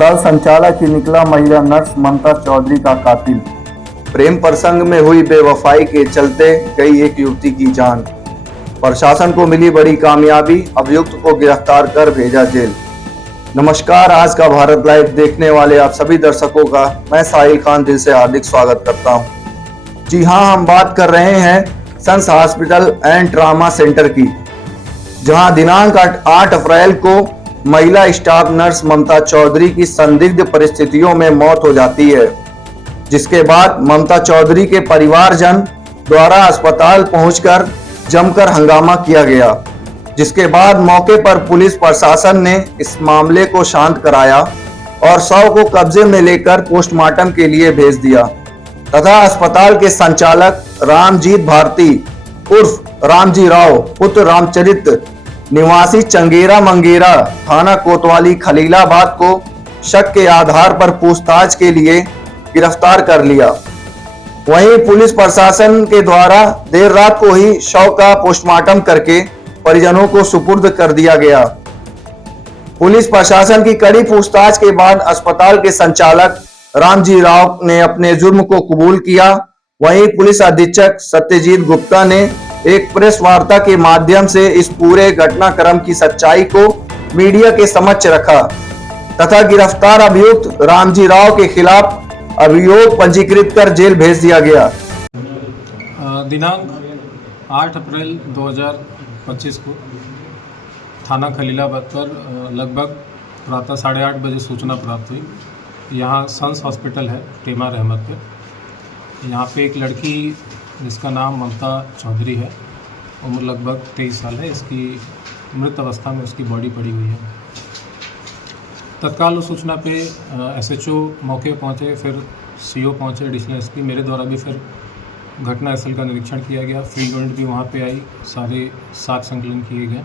अस्पताल संचालक ही निकला महिला नर्स ममता चौधरी का कातिल। प्रेम प्रसंग में हुई बेवफाई के चलते गई एक युवती की जान। प्रशासन को मिली बड़ी कामयाबी, अभियुक्त को गिरफ्तार कर भेजा जेल। नमस्कार, आज का भारत लाइव देखने वाले आप सभी दर्शकों का मैं साहिल खान दिल से हार्दिक स्वागत करता हूं। जी हां, हम बात कर रहे हैं sons hospital and trauma centre की, जहां दिनांक 8 अप्रैल को महिला स्टाफ नर्स ममता चौधरी की संदिग्ध परिस्थितियों में मौत हो जाती है, जिसके बाद ममता चौधरी के परिवारजन द्वारा अस्पताल पहुंचकर जमकर हंगामा किया गया, जिसके बाद मौके पर पुलिस प्रशासन ने इस मामले को शांत कराया और शव को कब्जे में लेकर पोस्टमार्टम के लिए भेज दिया तथा अस्पताल के संचालक रामजीत भारती उर्फ रामजी राव पुत्र रामचरित निवासी चंगेरा मंगेरा थाना कोतवाली खलीलाबाद को शक के आधार पर पूछताछ के लिए गिरफ्तार कर लिया। वहीं पुलिस प्रशासन के द्वारा देर रात को ही शव का पोस्टमार्टम करके परिजनों को सुपुर्द कर दिया गया। पुलिस प्रशासन की कड़ी पूछताछ के बाद अस्पताल के संचालक रामजी राव ने अपने जुर्म को कबूल किया। वहीं पुलिस अधीक्षक सत्यजीत गुप्ता ने एक प्रेस वार्ता के माध्यम से इस पूरे घटनाक्रम की सच्चाई को मीडिया के समक्ष रखा तथा गिरफ्तार अभियुक्त रामजी राव के खिलाफ अभियोग पंजीकृत कर जेल भेज दिया गया। दिनांक 8 अप्रैल 2025 को थाना खलीलाबाद पर लगभग प्रातः 8:30 बजे सूचना प्राप्त हुई। यहाँ सन्स हॉस्पिटल है टेमा रहमत पे। यहाँ पे एक लड़की जिसका नाम ममता चौधरी है, उम्र लगभग 23 साल है। इसकी मृत अवस्था में उसकी बॉडी पड़ी हुई है। तत्काल उस सूचना पे एसएचओ मौके पहुँचे, फिर सीओ पहुँचे, एडिशनल एसपी, मेरे द्वारा भी फिर घटना स्थल का निरीक्षण किया गया। फील्ड यूनिट भी वहाँ पे आई, सारे साथ संकलन किए गए।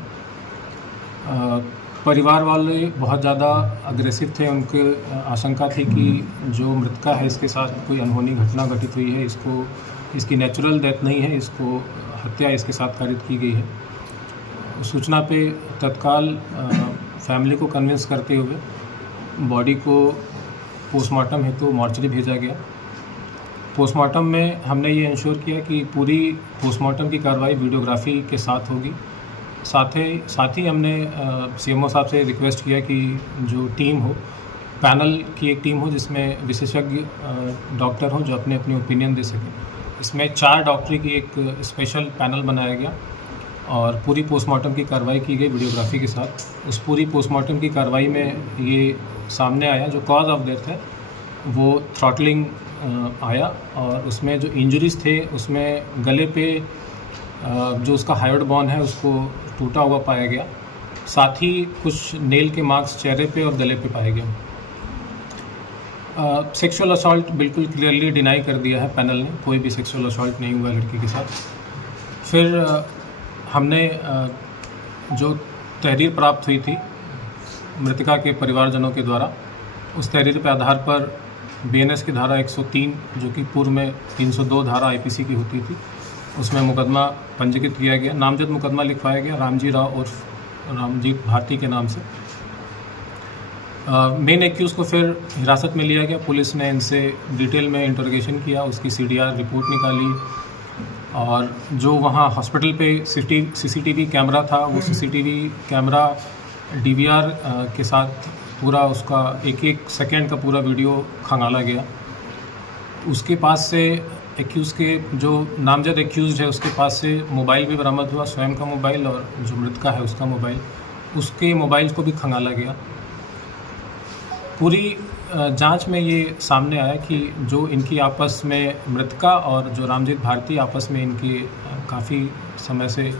परिवार वाले बहुत ज़्यादा अग्रेसिव थे। उनके आशंका थी कि जो मृतका है इसके साथ कोई अनहोनी घटना घटित हुई है, इसकी नेचुरल डेथ नहीं है, इसको हत्या इसके साथ कारित की गई है। सूचना पे तत्काल फैमिली को कन्विंस करते हुए बॉडी को पोस्टमार्टम हेतु मॉर्चरी भेजा गया। पोस्टमार्टम में हमने ये इंश्योर किया कि पूरी पोस्टमार्टम की कार्रवाई वीडियोग्राफी के साथ होगी। साथ ही हमने सीएमओ साहब से रिक्वेस्ट किया कि जो टीम हो, पैनल की एक टीम हो जिसमें विशेषज्ञ डॉक्टर हों जो अपने अपनी ओपिनियन दे सकें। इसमें 4 डॉक्टरी की एक स्पेशल पैनल बनाया गया और पूरी पोस्टमार्टम की कार्रवाई की गई वीडियोग्राफी के साथ। उस पूरी पोस्टमार्टम की कार्रवाई में ये सामने आया, जो कॉज ऑफ डेथ है वो थ्रॉटलिंग आया और उसमें जो इंजरीज थे उसमें गले पे जो उसका हाइड बोन है उसको टूटा हुआ पाया गया। साथ ही कुछ नेल के मार्क्स चेहरे पे और गले पे पाए गए। सेक्सुअल असॉल्ट बिल्कुल क्लियरली डिनाई कर दिया है पैनल ने, कोई भी सेक्सुअल असॉल्ट नहीं हुआ लड़की के साथ। फिर हमने जो तहरीर प्राप्त हुई थी मृतका के परिवारजनों के द्वारा, उस तहरीर के आधार पर बीएनएस की धारा 103 जो कि पूर्व में 302 धारा आईपीसी की होती थी, उसमें मुकदमा पंजीकृत किया गया। नामजद मुकदमा लिखवाया गया रामजी राव उर्फ रामजीत भारती के नाम से। मेन एक्यूज को फिर हिरासत में लिया गया। पुलिस ने इनसे डिटेल में इंटरोगेशन किया, उसकी सीडीआर रिपोर्ट निकाली और जो वहाँ हॉस्पिटल पे सीसीटीवी कैमरा था वो सीसीटीवी कैमरा डीवीआर के साथ पूरा उसका एक सेकेंड का पूरा वीडियो खंगाला गया। उसके पास से एक्यूज़ के जो नामजद एक्यूज़ है उसके पास से मोबाइल भी बरामद हुआ, स्वयं का मोबाइल और जो मृतका है उसका मोबाइल, उसके मोबाइल को भी खंगाला गया। पूरी जांच में ये सामने आया कि जो इनकी आपस में मृतका और जो रामजीत भारती आपस में इनके काफ़ी समय से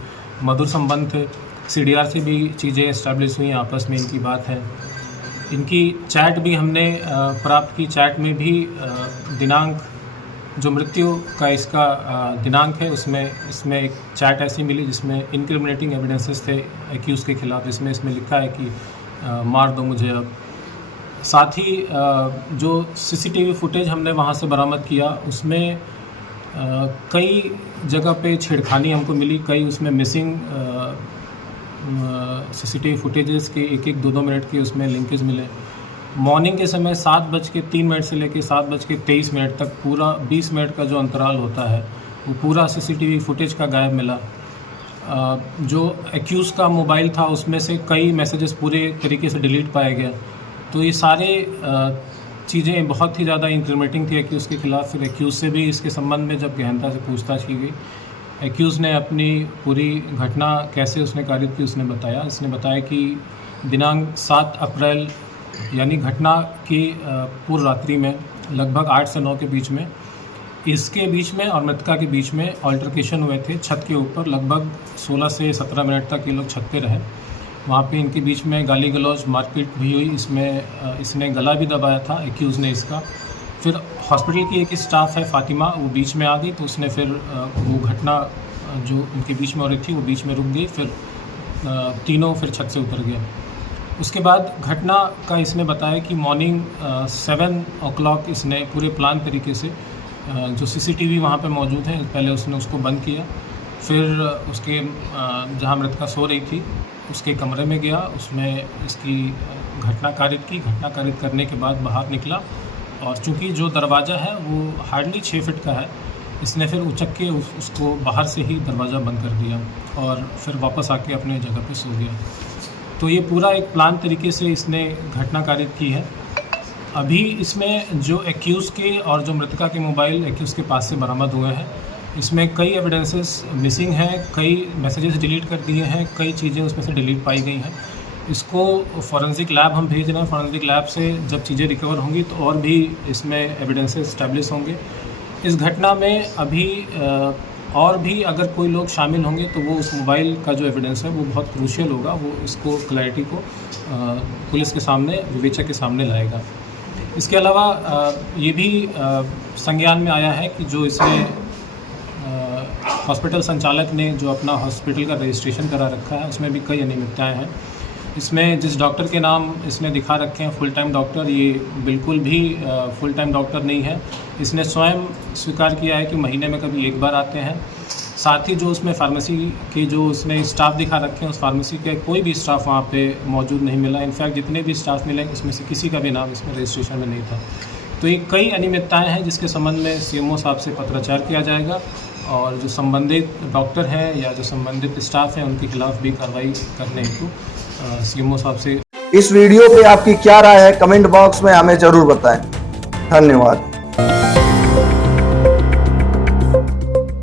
मधुर संबंध थे। सीडीआर से भी चीज़ें इस्टेब्लिश हुई, आपस में इनकी बात है। इनकी चैट भी हमने प्राप्त की। चैट में भी दिनांक जो मृत्यु का इसका दिनांक है इसमें एक चैट ऐसी मिली जिसमें इनक्रिमिनेटिंग एविडेंसेस थे एक्यूज़ के खिलाफ। इसमें लिखा है कि मार दो मुझे अब। साथ ही जो सीसीटीवी फुटेज हमने वहाँ से बरामद किया उसमें कई जगह पे छेड़खानी हमको मिली, कई उसमें मिसिंग सीसीटीवी फुटेजेस के 1-1, 2-2 मिनट के उसमें लिंकेज मिले। मॉर्निंग के समय 7:03 से लेकर 7:23 तक पूरा 20 मिनट का जो अंतराल होता है वो पूरा सीसीटीवी फुटेज का गायब मिला। जो एक्यूज़ का मोबाइल था उसमें से कई मैसेजेस पूरे तरीके से डिलीट पाए गए। तो ये सारे चीज़ें बहुत ही ज़्यादा इंक्रिमेटिंग थी एक्यूज़ के खिलाफ। फिर एक्यूज़ से भी इसके संबंध में जब गहनता से पूछताछ की गई, एक्यूज़ ने अपनी पूरी घटना कैसे उसने कारित की उसने बताया। इसने बताया कि दिनांक 7 अप्रैल यानी घटना की पूर्व रात्रि में लगभग 8 से 9 के बीच में इसके बीच में और मृतका के बीच में अल्टरकेशन हुए थे छत के ऊपर। लगभग 16 से 17 मिनट तक ये लोग छत पे रहे। वहाँ पे इनके बीच में गाली गलौज मारपीट भी हुई। इसमें इसने गला भी दबाया था एक्यूज़ ने इसका। फिर हॉस्पिटल की एक स्टाफ है फ़ातिमा, वो बीच में आ गई, तो उसने फिर वो घटना जो उनके बीच में हो रही थी वो बीच में रुक गई। फिर तीनों फिर छत से उतर गए। उसके बाद घटना का इसने बताया कि मॉर्निंग 7 o'clock इसने पूरे प्लान तरीके से जो सीसीटीवी वहाँ पे मौजूद है पहले उसने उसको बंद किया। फिर उसके जहाँ मृतका सो रही थी उसके कमरे में गया, उसमें इसकी घटना कारित की। घटना कारित करने के बाद बाहर निकला और चूँकि जो दरवाज़ा है वो हार्डली 6 फीट का है, इसने फिर उचक के उसको बाहर से ही दरवाज़ा बंद कर दिया और फिर वापस आके अपने जगह पे सो गया। तो ये पूरा एक प्लान तरीके से इसने घटना कारित की है। अभी इसमें जो एक्यूज़ के और जो मृतका के मोबाइल एक्यूज़ के पास से बरामद हुए हैं, इसमें कई एविडेंसेस मिसिंग हैं, कई मैसेजेस डिलीट कर दिए हैं, कई चीज़ें उसमें से डिलीट पाई गई हैं। इसको फॉरेंसिक लैब हम भेज रहे हैं। फॉरेंसिक लैब से जब चीज़ें रिकवर होंगी तो और भी इसमें एविडेंसेस इस्टेब्लिश होंगे। इस घटना में अभी और भी अगर कोई लोग शामिल होंगे तो वो उस मोबाइल का जो एविडेंस है वो बहुत क्रूशियल होगा। वो इसको क्लैरिटी को पुलिस के सामने, विवेचक के सामने लाएगा। इसके अलावा ये भी संज्ञान में आया है कि जो इसमें हॉस्पिटल संचालक ने जो अपना हॉस्पिटल का रजिस्ट्रेशन करा रखा है उसमें भी कई अनियमितताएँ हैं। इसमें जिस डॉक्टर के नाम इसने दिखा रखे हैं फुल टाइम डॉक्टर, ये बिल्कुल भी फुल टाइम डॉक्टर नहीं है। इसने स्वयं स्वीकार किया है कि महीने में कभी एक बार आते हैं। साथ ही जो उसमें फार्मेसी के जो उसने स्टाफ दिखा रखे हैं उस फार्मेसी के कोई भी स्टाफ वहाँ पे मौजूद नहीं मिला। इनफैक्ट जितने भी स्टाफ मिले उसमें से किसी का भी नाम इसमें रजिस्ट्रेशन में नहीं था। तो ये कई अनियमितताएँ हैं जिसके संबंध में सीएमओ साहब से पत्राचार किया जाएगा और जो संबंधित डॉक्टर हैं या जो संबंधित स्टाफ हैं उनके खिलाफ भी कार्रवाई करने हेतु सीएमओ साहब से। इस वीडियो पे आपकी क्या राय है कमेंट बॉक्स में हमें जरूर बताएं। धन्यवाद।